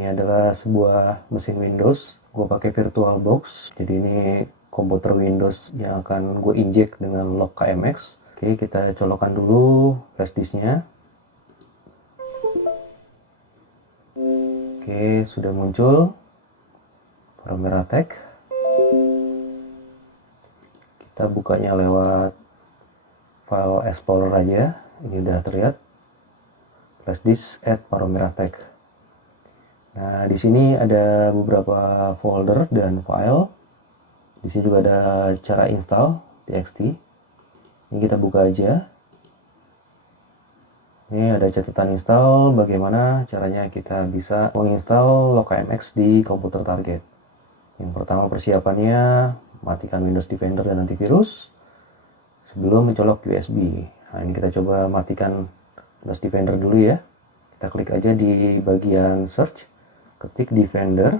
Ini adalah sebuah mesin Windows. Gue pakai VirtualBox. Jadi ini komputer Windows yang akan gue injek dengan lock KMX. Oke, kita colokkan dulu flash disknya. Oke, sudah muncul Parameratek. Kita bukanya lewat file Explorer aja. Ini udah terlihat flash disk at Parameratek. Nah, di sini ada beberapa folder dan file. Di sini juga ada cara install txt. Ini kita buka aja. Ini ada catatan install, bagaimana caranya kita bisa menginstal LockKMX di komputer target. Yang pertama persiapannya, matikan Windows Defender dan antivirus sebelum mencolok USB. Nah, ini kita coba matikan Windows Defender dulu ya. Kita klik aja di bagian search, ketik Defender.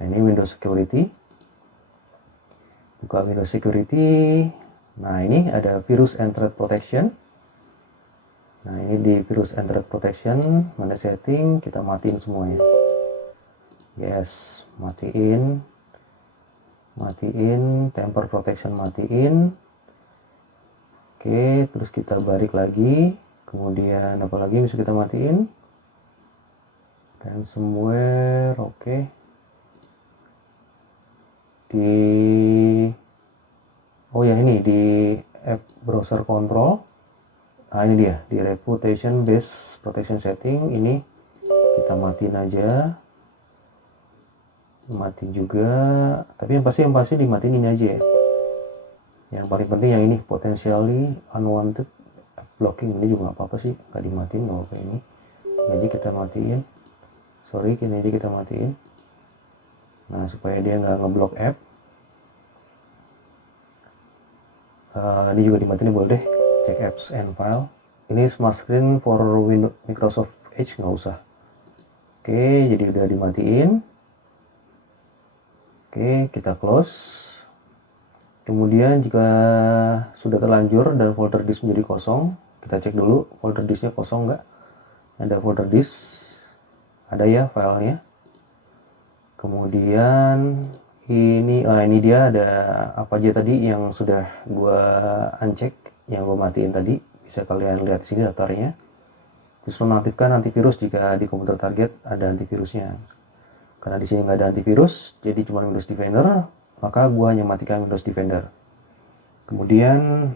Nah, ini Windows Security. Buka Windows Security. Nah, ini ada Virus and Threat Protection. Nah, ini di Virus and Threat Protection, mana setting, kita matiin semuanya. Yes, matiin, Temper Protection matiin. Oke, terus kita balik lagi. Kemudian apa lagi bisa kita matiin? Ransomware, oke. Oh ya, ini di app browser control. Nah, ini dia di reputation based protection setting, ini kita matiin aja, mati juga, tapi yang pasti dimatiin ini aja ya. Yang paling penting yang ini potentially unwanted blocking, ini juga nggak apa-apa sih, nggak dimatiin, nggak apa ini aja kita matiin. Sorry, ini aja kita matiin. Nah, supaya dia nggak ngeblok app. Ini juga dimatiin boleh deh. Cek apps and file. Ini smart screen for Windows Microsoft Edge, nggak usah. Oke, jadi udah dimatiin. Oke, kita close. Kemudian jika sudah terlanjur dan folder disk menjadi kosong, kita cek dulu folder disknya kosong nggak. Ada folder disk, ada ya filenya. Kemudian ini dia ada apa aja tadi yang sudah gua uncheck, yang gue matiin tadi, bisa kalian lihat di sini daftarnya. Terus nonaktifkan antivirus jika di komputer target ada antivirusnya. Karena di sini nggak ada antivirus, jadi cuma Windows Defender, maka gue hanya matikan Windows Defender. Kemudian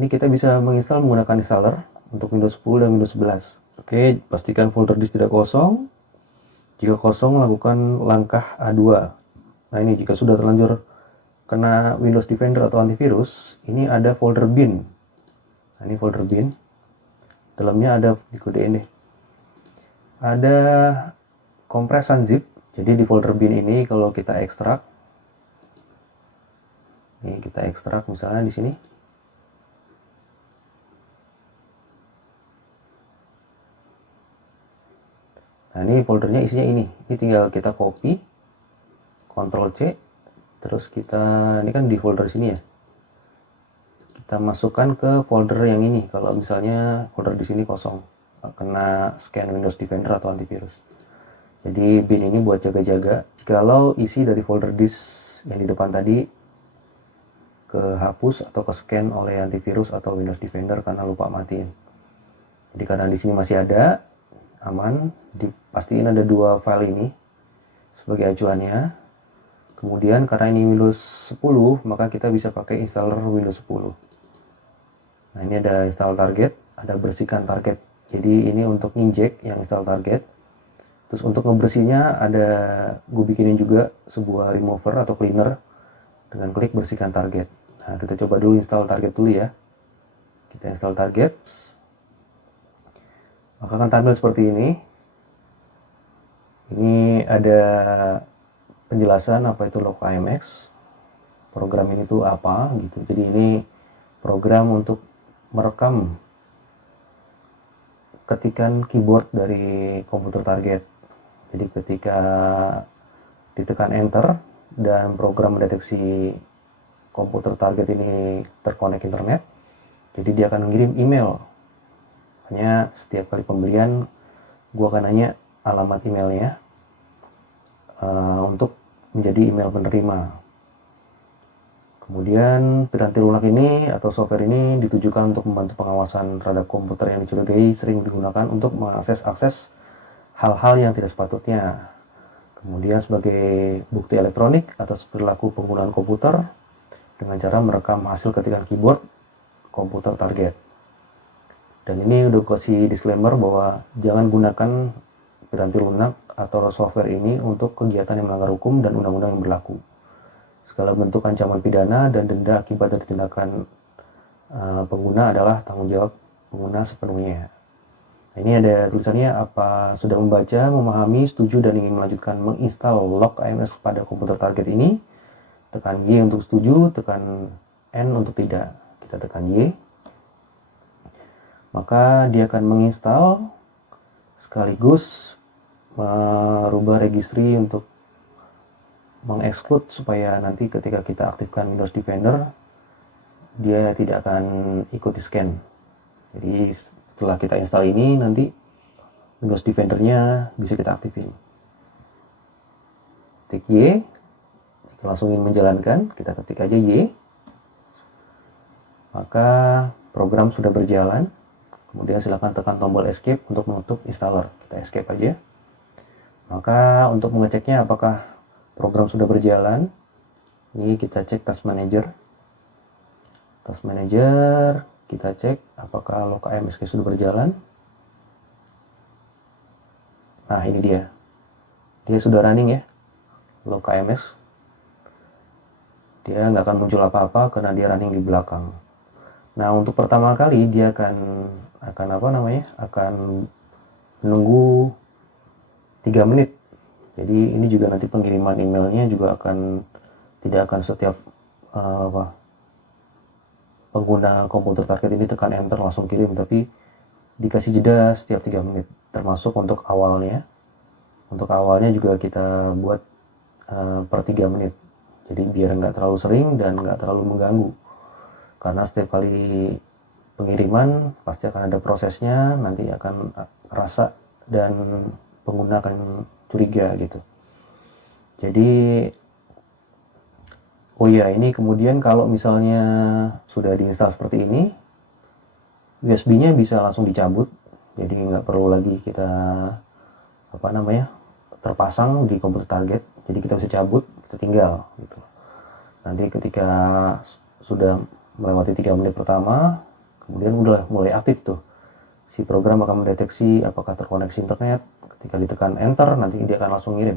ini kita bisa menginstal menggunakan installer untuk Windows 10 dan Windows 11. Oke, pastikan folder disk tidak kosong. Jika kosong, lakukan langkah A2. Nah, ini jika sudah terlanjur kena Windows Defender atau antivirus, ini ada folder bin. Nah, ini folder bin. Dalamnya ada, dikodein deh. Ada kompres unzip. Jadi di folder bin ini kalau kita ekstrak, ini kita ekstrak misalnya di sini. Nah, ini foldernya isinya ini. Ini tinggal kita copy, Ctrl C. Terus ini kan di folder sini ya. Kita masukkan ke folder yang ini. Kalau misalnya folder di sini kosong, kena scan Windows Defender atau antivirus. Jadi bin ini buat jaga-jaga. Jikalau isi dari folder disk yang di depan tadi kehapus atau ke scan oleh antivirus atau Windows Defender karena lupa matiin. Jadi karena di sini masih ada, aman. Pastiin ada 2 file ini sebagai acuannya. Kemudian karena ini Windows 10, maka kita bisa pakai installer Windows 10. Nah, ini ada install target, ada bersihkan target. Jadi ini untuk injek yang install target. Terus untuk ngebersihnya ada, gue bikinin juga sebuah remover atau cleaner dengan klik bersihkan target. Nah, kita coba dulu install target dulu ya. Kita install target. Maka akan tampil seperti ini. Ini ada penjelasan apa itu LockKMX, program ini tuh apa gitu. Jadi ini program untuk merekam ketikan keyboard dari komputer target. Jadi ketika ditekan enter dan program mendeteksi komputer target ini terkonek internet, jadi dia akan mengirim email. Hanya setiap kali pembelian gua akan nanya alamat emailnya untuk menjadi email penerima. Kemudian piranti lunak ini atau software ini ditujukan untuk membantu pengawasan terhadap komputer yang dicurigai sering digunakan untuk mengakses hal-hal yang tidak sepatutnya. Kemudian sebagai bukti elektronik atas perilaku penggunaan komputer dengan cara merekam hasil ketikan keyboard komputer target. Dan ini udah kasih disclaimer bahwa jangan gunakan piranti lunak atau software ini untuk kegiatan yang melanggar hukum dan undang-undang yang berlaku. Segala bentuk ancaman pidana dan denda akibat dari tindakan pengguna adalah tanggung jawab pengguna sepenuhnya. Nah, ini ada tulisannya, apa sudah membaca, memahami, setuju, dan ingin melanjutkan menginstal log AMS pada komputer target ini? Tekan Y untuk setuju, tekan N untuk tidak. Kita tekan Y. Maka dia akan menginstal sekaligus merubah registry untuk mengeksklud supaya nanti ketika kita aktifkan Windows Defender dia tidak akan ikut scan. Jadi setelah kita install ini nanti Windows Defender-nya bisa kita aktifin. Ketik Y. Jika langsung ingin menjalankan, kita ketik aja Y. Maka program sudah berjalan. Kemudian silakan tekan tombol escape untuk menutup installer. Kita escape aja. Maka untuk mengeceknya apakah program sudah berjalan, ini kita cek task manager. Task manager, kita cek apakah log AMSK sudah berjalan. Nah, ini dia. Dia sudah running ya, log AMS. Dia nggak akan muncul apa-apa karena dia running di belakang. Nah, untuk pertama kali dia akan menunggu 3 menit. Jadi ini juga nanti pengiriman emailnya juga tidak akan setiap pengguna komputer target ini tekan enter langsung kirim, tapi dikasih jeda setiap 3 menit, termasuk untuk awalnya. Untuk awalnya juga kita buat per 3 menit. Jadi biar nggak terlalu sering dan nggak terlalu mengganggu. Karena setiap kali pengiriman pasti akan ada prosesnya, nanti akan rasa dan pengguna akan curiga gitu. Jadi oh ya, ini kemudian kalau misalnya sudah diinstal seperti ini, USB-nya bisa langsung dicabut, jadi nggak perlu lagi kita terpasang di komputer target. Jadi kita bisa cabut, kita tinggal gitu. Nanti ketika sudah melewati 3 menit pertama, kemudian udah mulai aktif tuh, si program akan mendeteksi apakah terkoneksi internet. Ketika ditekan enter, nanti dia akan langsung ngirim.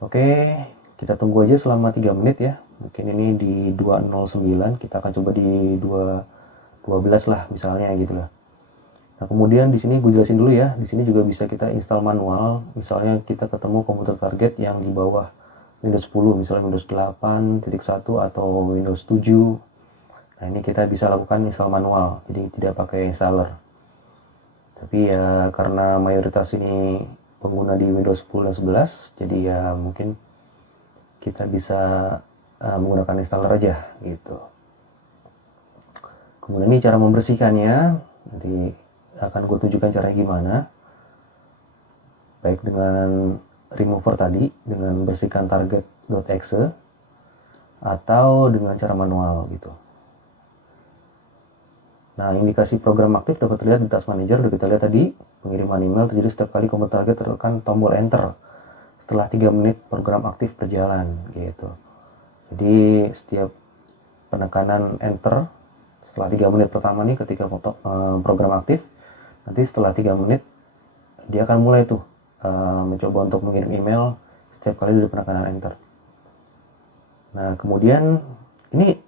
Oke, kita tunggu aja selama 3 menit ya. Mungkin ini di 209, kita akan coba di 212 lah misalnya gitu lah. Nah, kemudian di sini gue jelasin dulu ya. Di sini juga bisa kita install manual. Misalnya kita ketemu komputer target yang di bawah Windows 10, misalnya Windows 8.1 atau Windows 7. Nah, ini kita bisa lakukan install manual, jadi tidak pakai installer. Tapi ya karena mayoritas ini pengguna di Windows 10 dan 11, jadi ya mungkin kita bisa menggunakan installer aja gitu. Kemudian ini cara membersihkannya, nanti akan gue tunjukkan caranya gimana. Baik dengan remover tadi, dengan membersihkan target.exe, atau dengan cara manual gitu. Nah, indikasi program aktif dapat terlihat di task manager. Udah kita lihat tadi, pengiriman email terjadi setiap kali komputer target tekan tombol enter. Setelah 3 menit program aktif berjalan gitu. Jadi setiap penekanan enter setelah 3 menit pertama nih ketika program aktif, nanti setelah 3 menit dia akan mulai tuh mencoba untuk mengirim email setiap kali dari penekanan enter. Nah, kemudian ini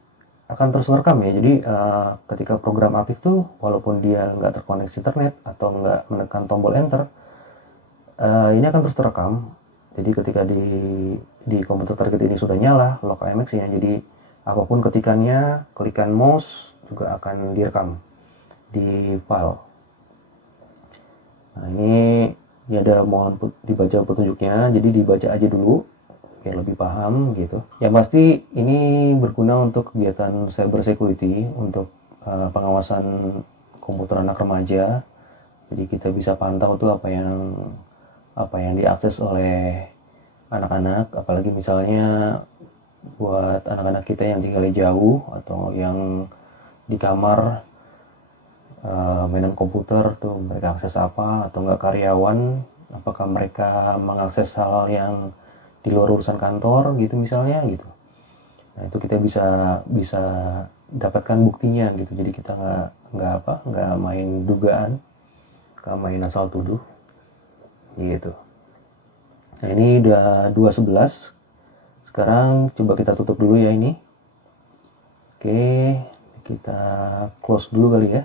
akan terus merekam ya. Jadi ketika program aktif tuh, walaupun dia nggak terkoneksi internet atau nggak menekan tombol enter, ini akan terus terekam. Jadi ketika di komputer target ini sudah nyala log AMX-nya, jadi apapun ketikannya, klikan mouse juga akan direkam di file. Nah, ini ada mohon dibaca petunjuknya, jadi dibaca aja dulu biar lebih paham gitu. Yang pasti ini berguna untuk kegiatan cyber security, untuk pengawasan komputer anak remaja. Jadi kita bisa pantau tuh apa yang apa yang diakses oleh anak-anak, apalagi misalnya buat anak-anak kita yang tinggal jauh atau yang di kamar mainan komputer tuh, mereka akses apa, atau enggak karyawan, apakah mereka mengakses hal yang di luar urusan kantor gitu misalnya gitu. Nah itu kita bisa dapatkan buktinya gitu, jadi kita nggak main dugaan, nggak main asal tuduh gitu. Nah ini udah 2:11. Sekarang coba kita tutup dulu ya ini. Oke, kita close dulu kali ya.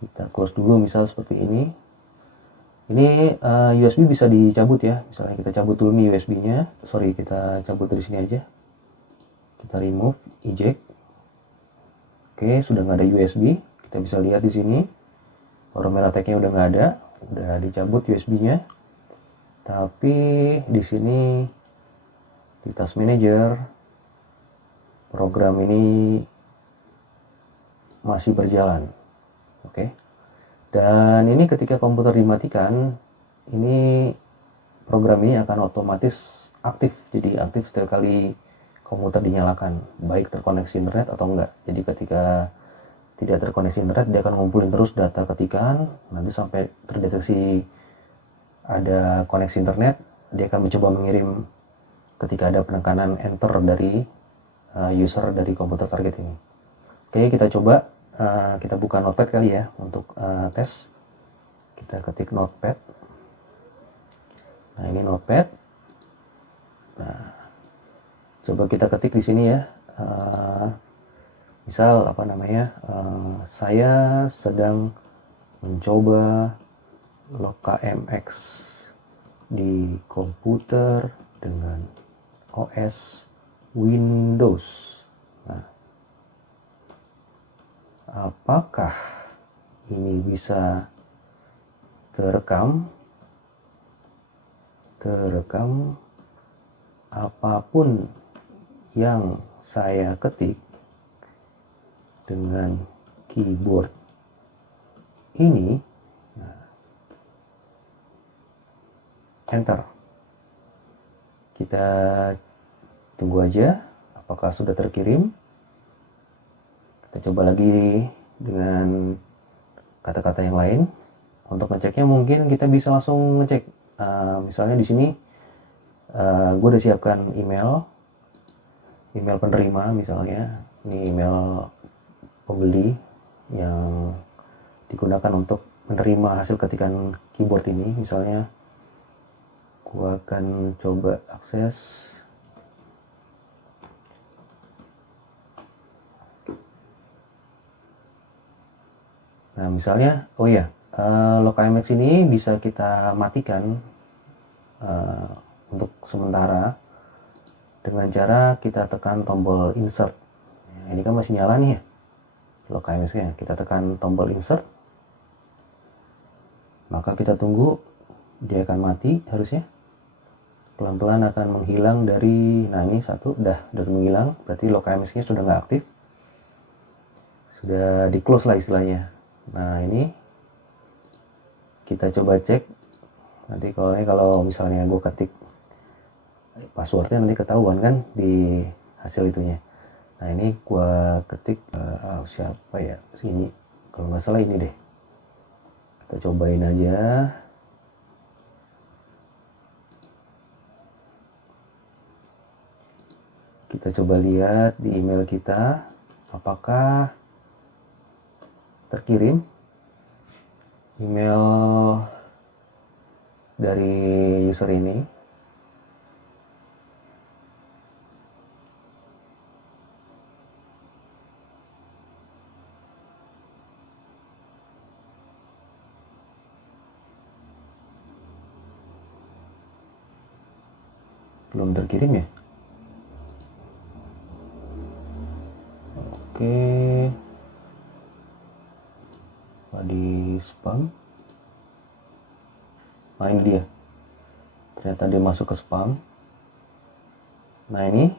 Kita close dulu misal seperti ini. Ini USB bisa dicabut ya. Misalnya kita cabut dulu nih USB-nya. Sorry, kita cabut dari sini aja. Kita remove, eject. Oke, sudah nggak ada USB. Kita bisa lihat di sini. Formula tag-nya udah nggak ada, udah dicabut USB-nya. Tapi di sini di Task Manager program ini masih berjalan. Oke. Dan ini ketika komputer dimatikan, ini program ini akan otomatis aktif. Jadi aktif setiap kali komputer dinyalakan, baik terkoneksi internet atau enggak. Jadi ketika tidak terkoneksi internet, dia akan ngumpulin terus data ketikan, nanti sampai terdeteksi ada koneksi internet, dia akan mencoba mengirim ketika ada penekanan enter dari user dari komputer target ini. Oke, kita coba, kita buka notepad kali ya untuk tes. Kita ketik notepad. Nah ini notepad. Nah, coba kita ketik di sini ya. Misal apa namanya? Saya sedang mencoba LokMX di komputer dengan OS Windows. Nah, apakah ini bisa terekam apapun yang saya ketik dengan keyboard ini? Nah, enter. Kita tunggu aja apakah sudah terkirim. Kita coba lagi dengan kata-kata yang lain. Untuk ngeceknya mungkin kita bisa langsung ngecek. Misalnya di sini gue udah siapkan email penerima misalnya. Ini email pembeli yang digunakan untuk menerima hasil ketikan keyboard ini. Misalnya gue akan coba akses. Nah misalnya, oh ya, LokMX ini bisa kita matikan untuk sementara dengan cara kita tekan tombol insert. Nah, ini kan masih nyala nih ya LokMX-nya. Kita tekan tombol insert, maka kita tunggu, dia akan mati harusnya. Pelan-pelan akan menghilang dari, nah ini satu udah menghilang, berarti LokMX-nya sudah nggak aktif, sudah di close lah istilahnya. Nah ini kita coba cek nanti kalau misalnya gue ketik passwordnya nanti ketahuan kan di hasil itunya. Nah ini gue ketik siapa ya, sini kalau nggak salah ini deh, kita cobain aja. Kita coba lihat di email kita apakah terkirim email dari user ini. Belum terkirim ya. Oke, di spam. Nah ini dia, ternyata dia masuk ke spam. Nah ini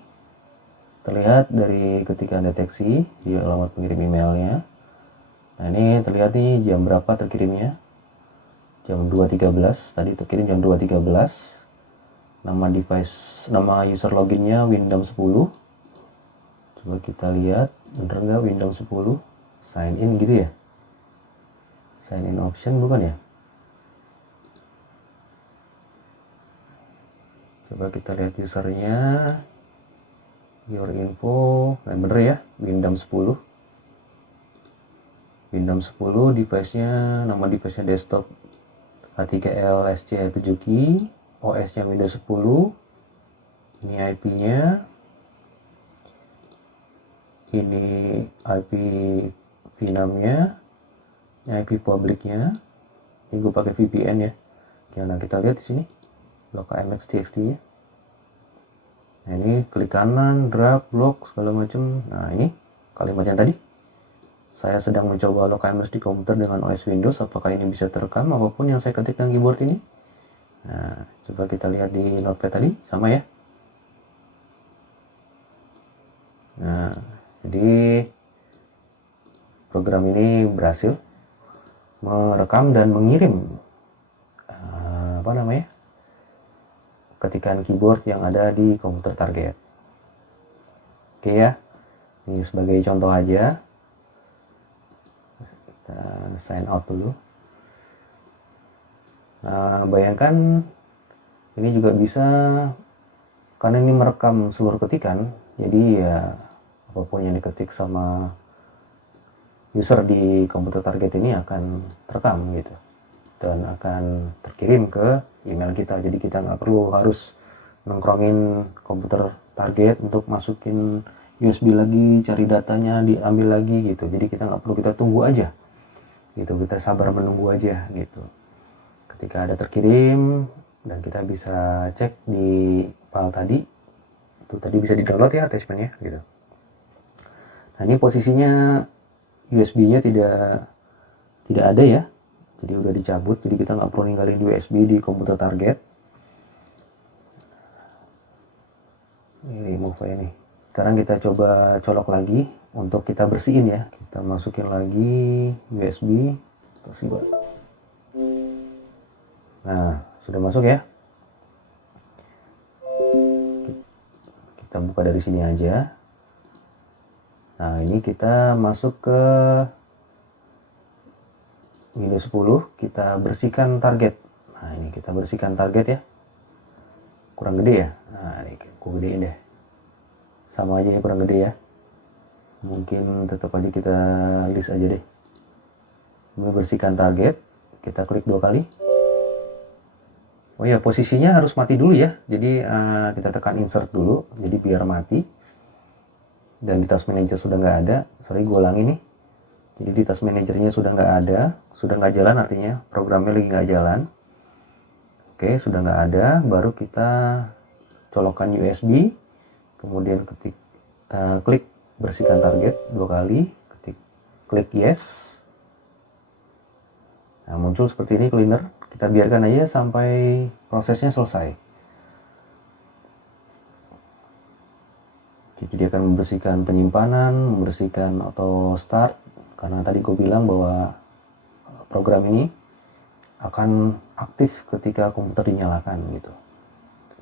terlihat dari ketika deteksi di alamat pengirim emailnya. Nah ini terlihat nih jam berapa terkirimnya. jam 2.13, tadi terkirim jam 2.13. Nama user loginnya Windows 10. Coba kita lihat, bener nggak Windows 10? Sign in gitu ya? Sign in option bukan ya? Coba kita lihat usernya, your info, nah bener ya, Windows 10. Windows 10 device-nya, nama device-nya desktop H3L SC7Key, OS-nya Windows 10. Ini IP-nya, ini IP VNAM-nya, ini IP public-nya. Ini gue pakai VPN ya. Nah kita lihat di sini localmx txt-nya. Nah ini klik kanan, drag, lock segala macam. Nah ini kalimatnya tadi. Saya sedang mencoba localmx di komputer dengan OS Windows. Apakah ini bisa terekam apapun yang saya ketik dengan keyboard ini? Nah, coba kita lihat di notepad tadi, sama ya. Nah, jadi program ini berhasil merekam dan mengirim ketikan keyboard yang ada di komputer target. Oke ya, ini sebagai contoh aja. Kita sign out dulu. Nah, bayangkan ini juga bisa, karena ini merekam seluruh ketikan, jadi ya apapun yang diketik sama user di komputer target ini akan terekam gitu, dan akan terkirim ke email kita. Jadi kita nggak perlu harus nongkrongin komputer target untuk masukin USB lagi, cari datanya, diambil lagi gitu. Jadi kita nggak perlu, kita tunggu aja gitu, kita sabar menunggu aja gitu. Ketika ada terkirim, dan kita bisa cek di file tadi, itu tadi bisa di download ya attachmentnya gitu. Nah ini posisinya USB-nya tidak ada ya, jadi udah dicabut, jadi kita nggak perlu ninggalin USB di komputer target. Ini remove ini. Sekarang kita coba colok lagi untuk kita bersihin ya. Kita masukin lagi USB. Nah, sudah masuk ya. Kita buka dari sini aja. Nah, ini kita masuk ke Windows 10, kita bersihkan target. Nah, ini kita bersihkan target ya. Kurang gede ya. Nah, ini aku gedein deh. Sama aja ya, kurang gede ya. Mungkin tetap aja kita list aja deh. Bersihkan target, kita klik 2 kali. Oh ya, posisinya harus mati dulu ya. Jadi kita tekan insert dulu, jadi biar mati. Dan di task manager sudah nggak ada. Sorry, gue ulangi nih. Jadi di task manajernya sudah nggak ada, sudah nggak jalan, artinya programnya lagi nggak jalan. Oke, sudah nggak ada, baru kita colokkan USB, kemudian klik bersihkan target 2 kali, klik yes. Nah, muncul seperti ini cleaner. Kita biarkan aja sampai prosesnya selesai. Jadi dia akan membersihkan penyimpanan, membersihkan auto start, karena tadi gue bilang bahwa program ini akan aktif ketika komputer dinyalakan gitu.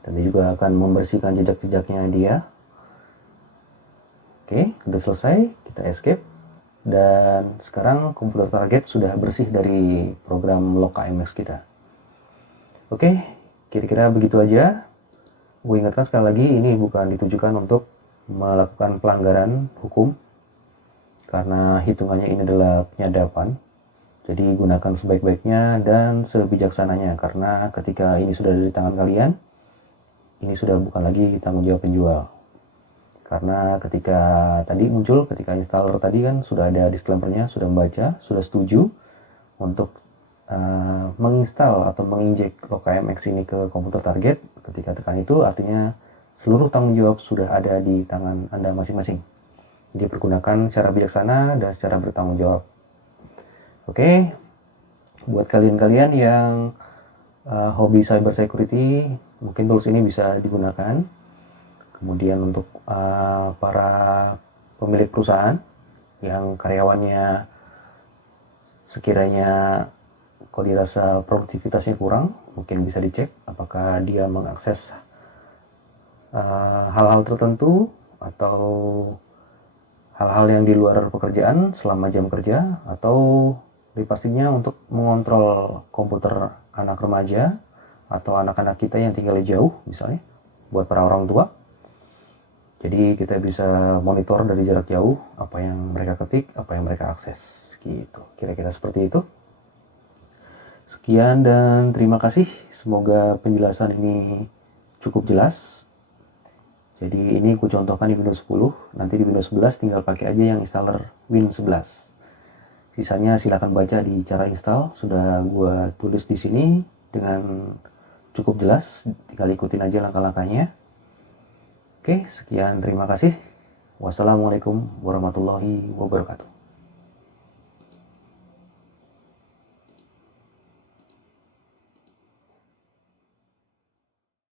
Dan dia juga akan membersihkan jejak-jejaknya dia. Oke, udah selesai, kita escape. Dan sekarang komputer target sudah bersih dari program localmx kita. Oke, kira-kira begitu aja. Gue ingatkan sekali lagi, ini bukan ditujukan untuk melakukan pelanggaran hukum, karena hitungannya ini adalah penyadapan. Jadi gunakan sebaik-baiknya dan sebijaksananya, karena ketika ini sudah ada di tangan kalian, ini sudah bukan lagi tanggung jawab penjual. Karena ketika tadi muncul, ketika installer tadi kan sudah ada disclaimer-nya, sudah membaca, sudah setuju untuk menginstal atau menginjek localmx ini ke komputer target. Ketika tekan itu, artinya seluruh tanggung jawab sudah ada di tangan Anda masing-masing. Jadi pergunakan secara bijaksana dan secara bertanggung jawab. Oke, buat kalian-kalian yang hobi cyber security, mungkin tools ini bisa digunakan. Kemudian untuk para pemilik perusahaan yang karyawannya sekiranya Kalau dirasa produktivitasnya kurang, mungkin bisa dicek apakah dia mengakses hal-hal tertentu atau hal-hal yang di luar pekerjaan selama jam kerja, atau pastinya untuk mengontrol komputer anak remaja atau anak-anak kita yang tinggal jauh misalnya, buat para orang tua. Jadi kita bisa monitor dari jarak jauh apa yang mereka ketik, apa yang mereka akses gitu. Kira-kira seperti itu. Sekian dan terima kasih. Semoga penjelasan ini cukup jelas. Jadi ini aku contohkan di Windows 10. Nanti di Windows 11 tinggal pakai aja yang installer Win 11. Sisanya silahkan baca di cara install. Sudah gua tulis di sini dengan cukup jelas. Tinggal ikutin aja langkah-langkahnya. Oke, sekian terima kasih. Wassalamualaikum warahmatullahi wabarakatuh.